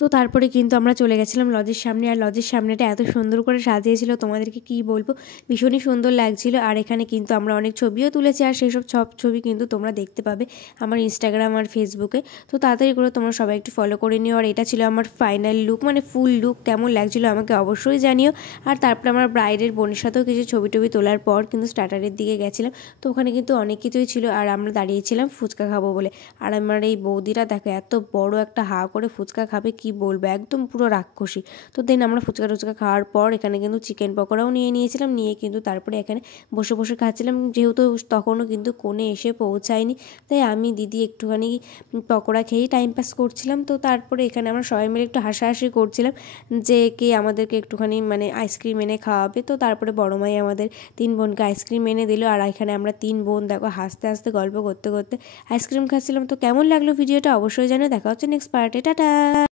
তো তারপরে কিন্তু আমরা চলে গেছিলাম লজের সামনে। আর লজের সামনেটা এত সুন্দর করে সাজিয়েছিল, তোমাদেরকে কি বলবো, ভীষণই সুন্দর লাগছিল। আর এখানে কিন্তু আমরা অনেক ছবিও তুলেছি, আর সেই সব ছবি কিন্তু তোমরা দেখতে পাবে আমার ইনস্টাগ্রাম আর ফেসবুকে। তো তাড়াতাড়ি করে তোমরা সবাই একটু ফলো করে নিও। আর এটা ছিল আমার ফাইনাল লুক, মানে ফুল লুক। কেমন লাগছিল আমাকে অবশ্যই জানিও। আর তারপরে আমার ব্রাইডের বোনের সাথেও কিছু ছবি টবি তোলার পর কিন্তু স্টার্টারের দিকে গেছিলাম। তো ওখানে কিন্তু অনেক কিছুই ছিল, আর আমরা দাঁড়িয়েছিলাম ফুচকা খাবো বলে। আর আমার এই বৌদিরা দেখো এত বড় একটা হা করে ফুচকা খাবে, কি বলবো, একদম পুরো রাক্ষসী। তো দেন আমরা ফুচকা টুচকা খাওয়ার পর এখানে কিন্তু চিকেন পকোড়াও নিয়ে নিয়েছিলাম, নিয়ে কিন্তু তারপরে এখানে বসে বসে খাচ্ছিলাম। যেহেতু তখনও কিন্তু কোণে এসে পৌঁছায়নি, তাই আমি দিদি একটুখানি পকোড়া খেয়েই টাইম পাস করছিলাম। তো তারপরে এখানে আমরা সবাই মিলে একটু হাসাহাসি করছিলাম যে কে আমাদেরকে একটুখানি মানে আইসক্রিম এনে খাওয়াবে। তো তারপরে বড় মাই আমাদের 3 বোনকে আইসক্রিম এনে দিল। আর এখানে আমরা 3 বোন দেখো হাসতে হাসতে গল্প করতে করতে আইসক্রিম খাচ্ছিলাম। তো কেমন লাগলো ভিডিওটা অবশ্যই জানো। দেখা হচ্ছে নেক্সট পার্টে, টাটা।